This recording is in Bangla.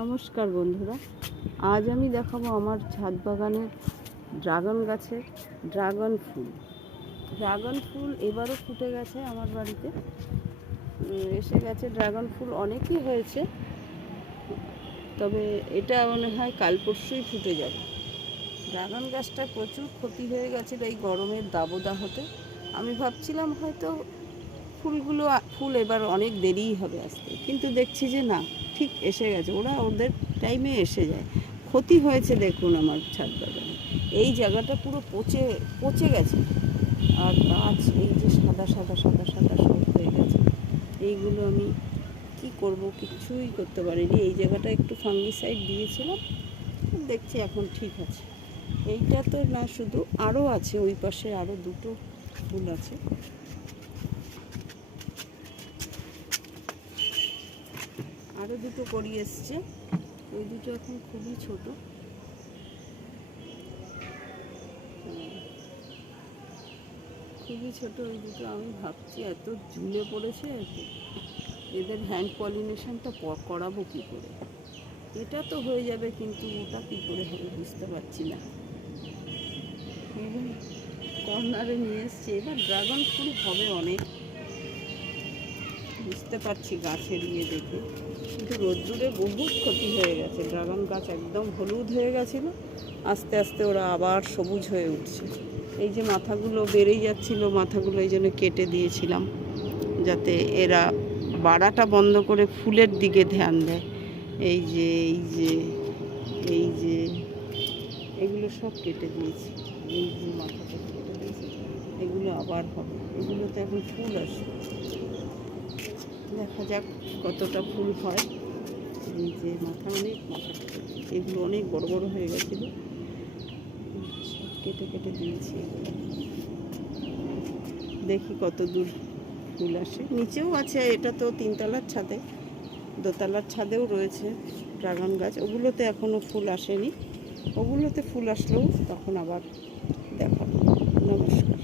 নমস্কার বন্ধুরা, আজ আমি দেখাবো আমার ছাদ বাগানের ড্রাগন গাছের ড্রাগন ফুল এবারও ফুটে গেছে আমার বাড়িতে, এসে গেছে। ড্রাগন ফুল অনেকই হয়েছে, তবে এটা মনে হয় কাল পরশুই ফুটে যাবে। ড্রাগন গাছটা প্রচুর ক্ষতি হয়ে গেছিলো এই গরমের দাবদাহতে। আমি ভাবছিলাম হয়তো ফুল এবার অনেক দেরিই হবে আসতে, কিন্তু দেখছি যে না, ঠিক এসে গেছে। ওরা ওদের টাইমে এসে যায়। ক্ষতি হয়েছে দেখুন আমার ছাদ বাগানে। এই জায়গাটা পুরো পচে গেছে, আর গাছ এই যে সাদা সাদা সাদা সাদা সব হয়ে গেছে। এইগুলো আমি কি করব, কিছুই করতে পারিনি। এই জায়গাটা একটু ফাঙ্গিসাইড দিয়েছিলাম, দেখছি এখন ঠিক আছে। এইটা তো না, শুধু আরও আছে, ওই পাশে আরও দুটো ফুল আছে। আরও দুটো করি এসছে, ওই দুটো এখন খুবই ছোট। ওই দুটো আমি ভাবছি এত ঝুলে পড়েছে, এদের হ্যান্ড পলিনেশনটা করাবো কী করে। এটা তো হয়ে যাবে, কিন্তু ওটা কী করে হবে বুঝতে পারছি না। কর্নারে নিয়ে এসছে, এবার ড্রাগন ফুল হবে অনেক, বুঝতে পারছি গাছের দেখে। কিন্তু রোদ্দুরে বহু ক্ষতি হয়ে গেছে। ড্রাগন গাছ একদম হলুদ হয়ে গেছিলো, আস্তে আস্তে ওরা আবার সবুজ হয়ে উঠছে। এই যে মাথাগুলো বেড়েই যাচ্ছিলো, মাথাগুলো এই জন্য কেটে দিয়েছিলাম, যাতে এরা বাড়াটা বন্ধ করে ফুলের দিকে ধ্যান দেয়। এই যে এগুলো সব কেটে দিয়েছি। এই যে মাথাটা কেটে দিয়েছি, এগুলো আবার হবে। এগুলোতে এখন ফুল আসে, দেখা যাক কতটা ফুল হয়। এই যে মাথা এগুলো অনেক বড় বড় হয়ে গেছিলো, সব কেটে দিয়েছি। দেখি কত দূর ফুল আসে। নিচেও আছে, এটা তো 3তলার ছাদে, 2তলার ছাদেও রয়েছে ড্রাগন গাছ। ওগুলোতে এখনও ফুল আসেনি, ওগুলোতে ফুল আসলেও তখন আবার দেখাবো। নমস্কার।